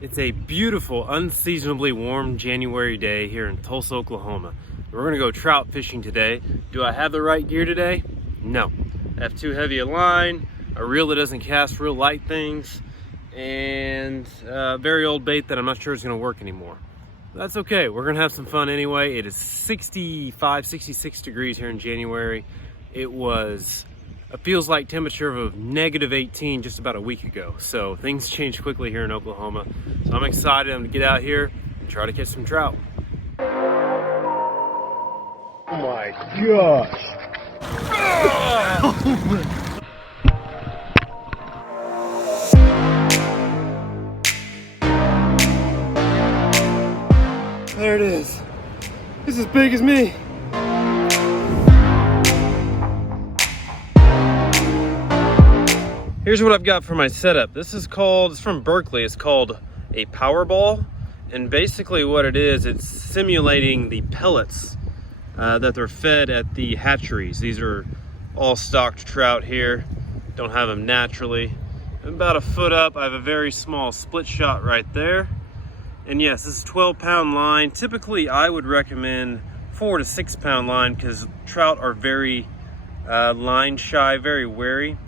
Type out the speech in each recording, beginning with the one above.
It's a beautiful, unseasonably warm January day here in Tulsa, Oklahoma. We're gonna go trout fishing today. Do I have the right gear today? No. I have too heavy a line, a reel that doesn't cast real light things, and a very old bait that I'm not sure is gonna work anymore. That's okay, we're gonna have some fun anyway. It is 65, 66 degrees here in January. It feels like temperature of -18 just about a week ago. So things change quickly here in Oklahoma. So I'm excited. I'm gonna get out here and try to catch some trout. Oh my gosh. There it is. It's as big as me. Here's what I've got for my setup. It's from Berkeley. It's called a power ball. And basically what it is, it's simulating the pellets that they're fed at the hatcheries. These are all stocked trout here. Don't have them naturally. About a foot up, I have a very small split shot right there. And yes, this is 12-pound line. Typically, I would recommend 4 to 6-pound line because trout are very line shy, very wary.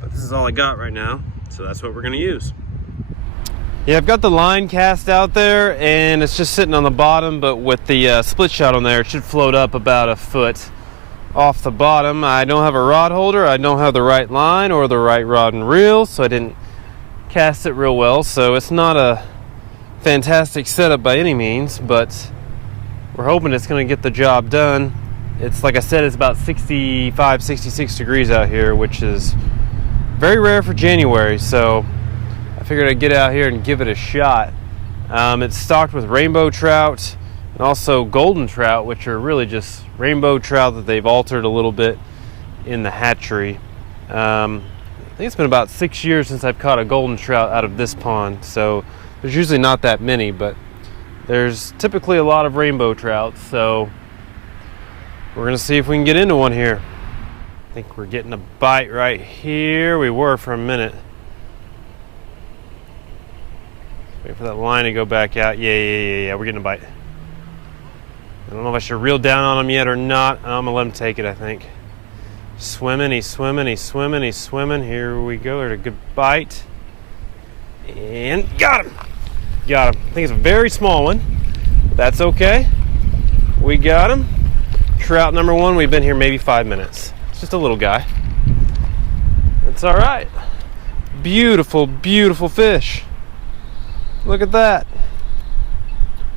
But this is all I got right now, so that's what we're gonna use. Yeah, I've got the line cast out there and it's just sitting on the bottom, but with the split shot on there, it should float up about a foot off the bottom. I don't have a rod holder, I don't have the right line or the right rod and reel, so I didn't cast it real well. So it's not a fantastic setup by any means, but we're hoping it's gonna get the job done. It's like I said, it's about 65, 66 degrees out here, which is very rare for January, so I figured I'd get out here and give it a shot. It's stocked with rainbow trout and also golden trout, which are really just rainbow trout that they've altered a little bit in the hatchery. I think it's been about 6 years since I've caught a golden trout out of this pond, so there's usually not that many, but there's typically a lot of rainbow trout, so we're gonna see if we can get into one here. I think we're getting a bite right here. We were for a minute. Wait for that line to go back out. Yeah, we're getting a bite. I don't know if I should reel down on him yet or not. I'm gonna let him take it, I think. Swimming, he's swimming, he's swimming, he's swimming. Here we go, there's a good bite. And got him! Got him. I think it's a very small one. That's okay. We got him. Trout number one. We've been here maybe 5 minutes. It's just a little guy. It's all right. Beautiful, beautiful fish. Look at that.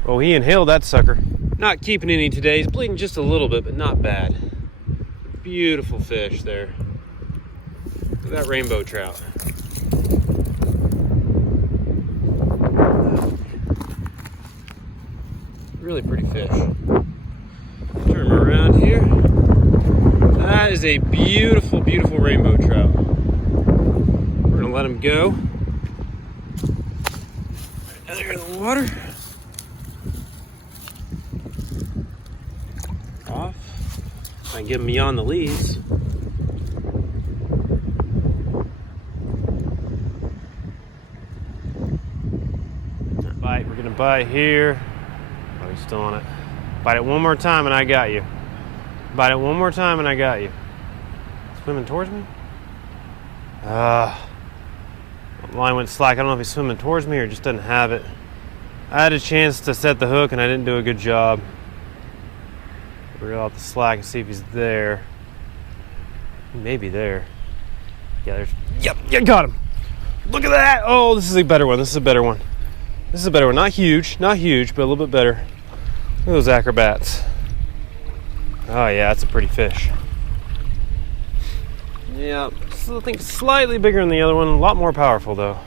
Oh, he inhaled that sucker. Not keeping any today. He's bleeding just a little bit, but not bad. Beautiful fish there. Look at that rainbow trout. Really pretty fish. Turn him around here. That is a beautiful, beautiful rainbow trout. We're gonna let him go. Right down here in the water. Off. I can get him beyond the leaves. Bite. We're gonna bite here. Oh, he's still on it. Bite it one more time and I got you. Bite it one more time and I got you. Swimming towards me? Line went slack. I don't know if he's swimming towards me or just doesn't have it. I had a chance to set the hook and I didn't do a good job. Reel out the slack and see if he's there. He may be there. Yeah, there's... Yep, got him. Look at that. Oh, this is a better one. This is a better one. This is a better one. Not huge, but a little bit better. Look at those acrobats. Oh yeah, that's a pretty fish. Yeah, so I think slightly bigger than the other one. A lot more powerful though.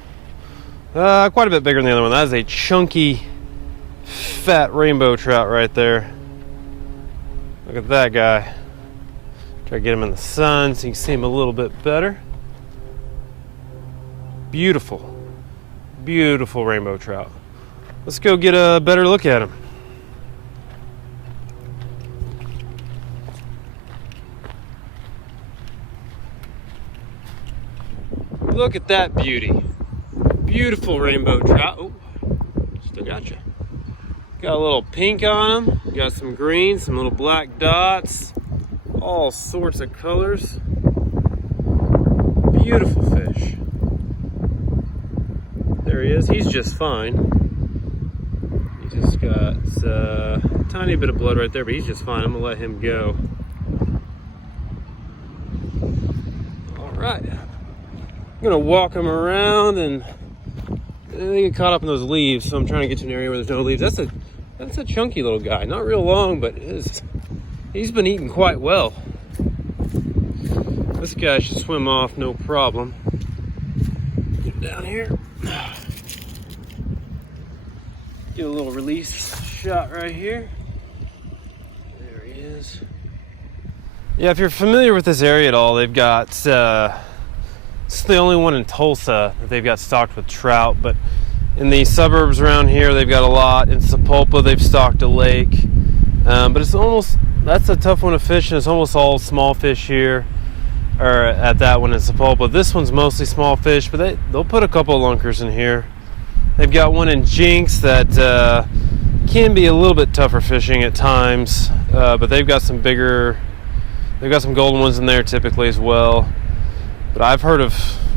Quite a bit bigger than the other one. That is a chunky, fat rainbow trout right there. Look at that guy. Try to get him in the sun so you can see him a little bit better. Beautiful, beautiful rainbow trout. Let's go get a better look at him. Look at that beauty. Beautiful rainbow trout. Oh, Gotcha. Got a little pink on them. Got some green, some little black dots. All sorts of colors. Beautiful fish. There he is. He's just fine. He just got a tiny bit of blood right there, but he's just fine. I'm gonna let him go. All right. I'm gonna walk him around, and they get caught up in those leaves. So I'm trying to get to an area where there's no leaves. That's a chunky little guy. Not real long, but he's been eating quite well. This guy should swim off no problem. Get down here. Get a little release shot right here. There he is. Yeah, if you're familiar with this area at all, they've got, it's the only one in Tulsa that they've got stocked with trout, but in the suburbs around here, they've got a lot. In Sapulpa, they've stocked a lake. But it's almost, that's a tough one to fish, and it's almost all small fish here, or at that one in Sapulpa. This one's mostly small fish, but they'll put a couple of lunkers in here. They've got one in Jinx that can be a little bit tougher fishing at times, but they've got some bigger, they've got some golden ones in there typically as well. But I've heard of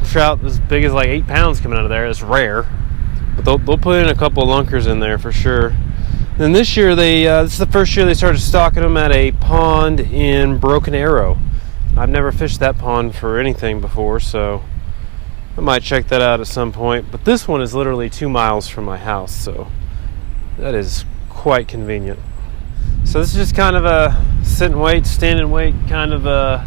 trout as big as like 8 pounds coming out of there. It's rare, but they'll put in a couple of lunkers in there for sure. And this year this is the first year they started stocking them at a pond in Broken Arrow. I've never fished that pond for anything before, so I might check that out at some point. But this one is literally 2 miles from my house, so that is quite convenient. So this is just kind of a sit and wait, stand and wait kind of a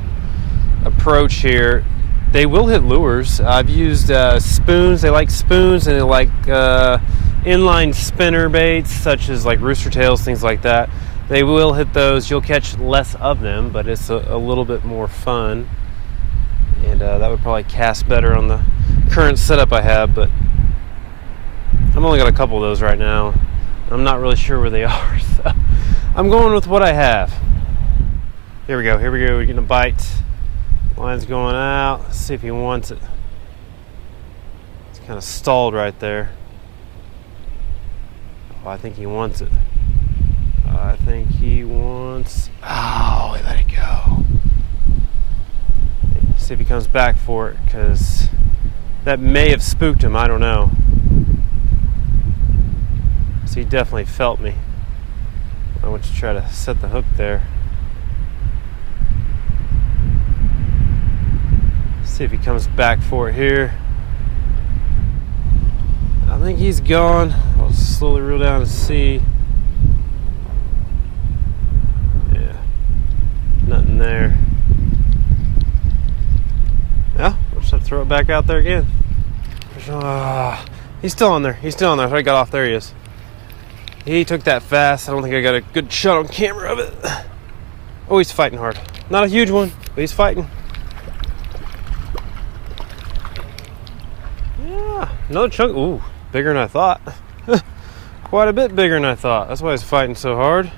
approach here. They will hit lures. I've used spoons. They like spoons, and they like inline spinner baits, such as like rooster tails, things like that. They will hit those. You'll catch less of them, but it's a little bit more fun. And that would probably cast better on the current setup I have, but I've only got a couple of those right now. I'm not really sure where they are, so I'm going with what I have. Here we go. We're getting a bite. Line's going out. Let's see if he wants it. It's kind of stalled right there. Oh, I think he wants it. I think he wants... Oh, we let it go. See if he comes back for it, because that may have spooked him. I don't know. So he definitely felt me. I want to try to set the hook there. See if he comes back for it here. I think he's gone. I'll slowly reel down and see. Yeah, nothing there. Yeah, we'll just have to throw it back out there again. He's still on there. So I got off. There he is. He took that fast. I don't think I got a good shot on camera of it. Oh, he's fighting hard. Not a huge one, but he's fighting. Yeah, another chunk. Ooh, bigger than I thought. Quite a bit bigger than I thought. That's why he's fighting so hard.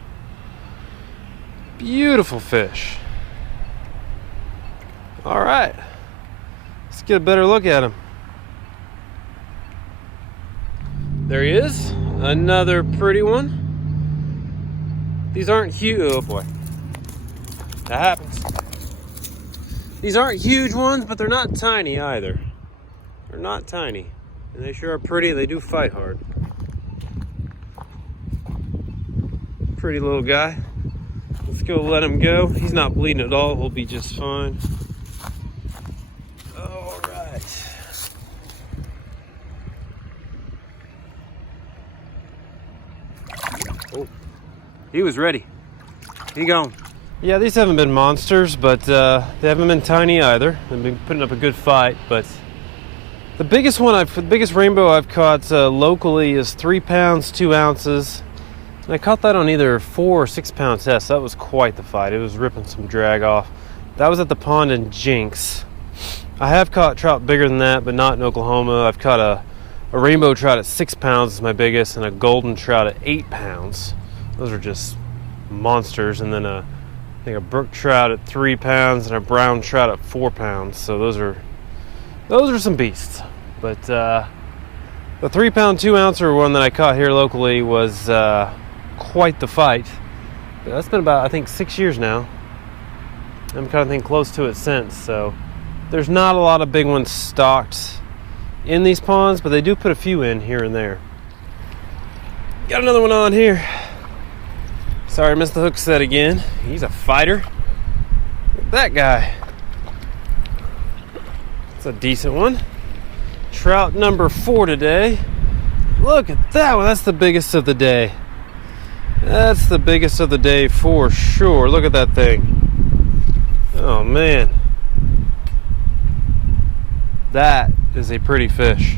Beautiful fish. All right. Let's get a better look at him. There he is. Another pretty one. These aren't huge. Oh boy. That happens. These aren't huge ones, but they're not tiny either. They're not tiny. And they sure are pretty. They do fight hard. Pretty little guy. Let's go let him go. He's not bleeding at all. He'll be just fine. All right. Oh, he was ready. He gone. Yeah, these haven't been monsters, but they haven't been tiny either. They've been putting up a good fight, but the biggest rainbow I've caught locally is 3 pounds, 2 ounces. And I caught that on either 4 or 6 pound test. That was quite the fight. It was ripping some drag off. That was at the pond in Jinx. I have caught trout bigger than that, but not in Oklahoma. I've caught a rainbow trout at 6 pounds is my biggest, and a golden trout at 8 pounds. Those are just monsters. And then I think a brook trout at 3 pounds and a brown trout at 4 pounds. So those are some beasts. But The 3-pound, 2-ouncer one that I caught here locally was quite the fight. But that's been about, I think, 6 years now. I'm kind of thinking close to it since. So there's not a lot of big ones stocked in these ponds, but they do put a few in here and there. Got another one on here. Sorry, I missed the hook set again. He's a fighter. Look at that guy. It's a decent one. Trout number 4 today. Look at that one. That's the biggest of the day. That's the biggest of the day for sure. Look at that thing. Oh man. That is a pretty fish.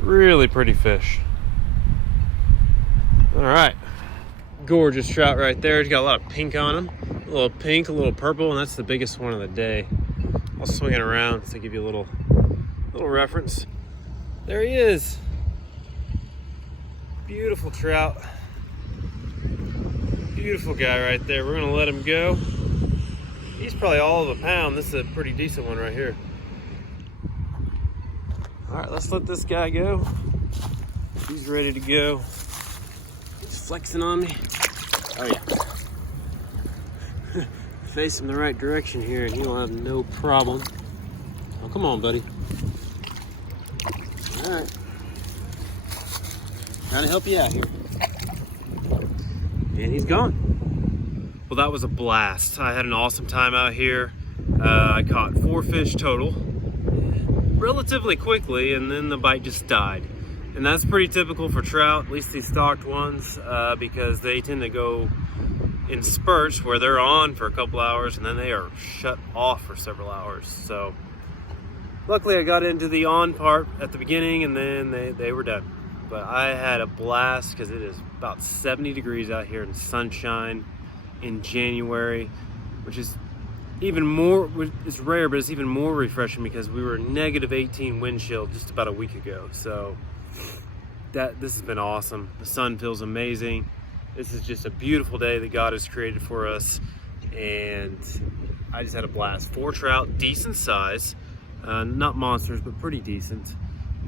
Really pretty fish. All right. Gorgeous trout right there. He's got a lot of pink on him. A little pink, a little purple, and that's the biggest one of the day. I'll swing it around to give you a little reference. There he is. Beautiful trout. Beautiful guy right there. We're gonna let him go. He's probably all of a pound. This is a pretty decent one right here. All right, let's let this guy go. He's ready to go. He's flexing on me. Oh yeah. Face him the right direction here and he'll have no problem. Oh, come on, buddy. All right. Trying to help you out here. And he's gone. Well, that was a blast. I had an awesome time out here. I caught 4 fish total relatively quickly, and then the bite just died. And that's pretty typical for trout, at least these stocked ones, because they tend to go in spurts where they're on for a couple hours and then they are shut off for several hours. So luckily I got into the on part at the beginning and then they were done. But I had a blast because it is about 70 degrees out here in sunshine in January, which is even more, it's rare, but it's even more refreshing because we were negative 18 wind chill just about a week ago. So this has been awesome. The sun feels amazing. This is just a beautiful day that God has created for us, and I just had a blast. 4 trout, decent size, not monsters, but pretty decent.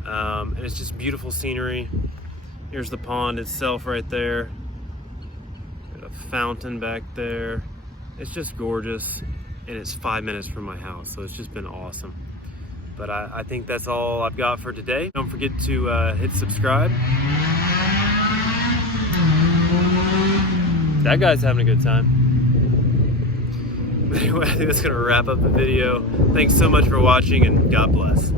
And it's just beautiful scenery. Here's the pond itself right there. Got a fountain back there. It's just gorgeous, and it's 5 minutes from my house, so it's just been awesome. But I think that's all I've got for today. Don't forget to hit subscribe. That guy's having a good time. But anyway, I think that's gonna wrap up the video. Thanks so much for watching, and God bless.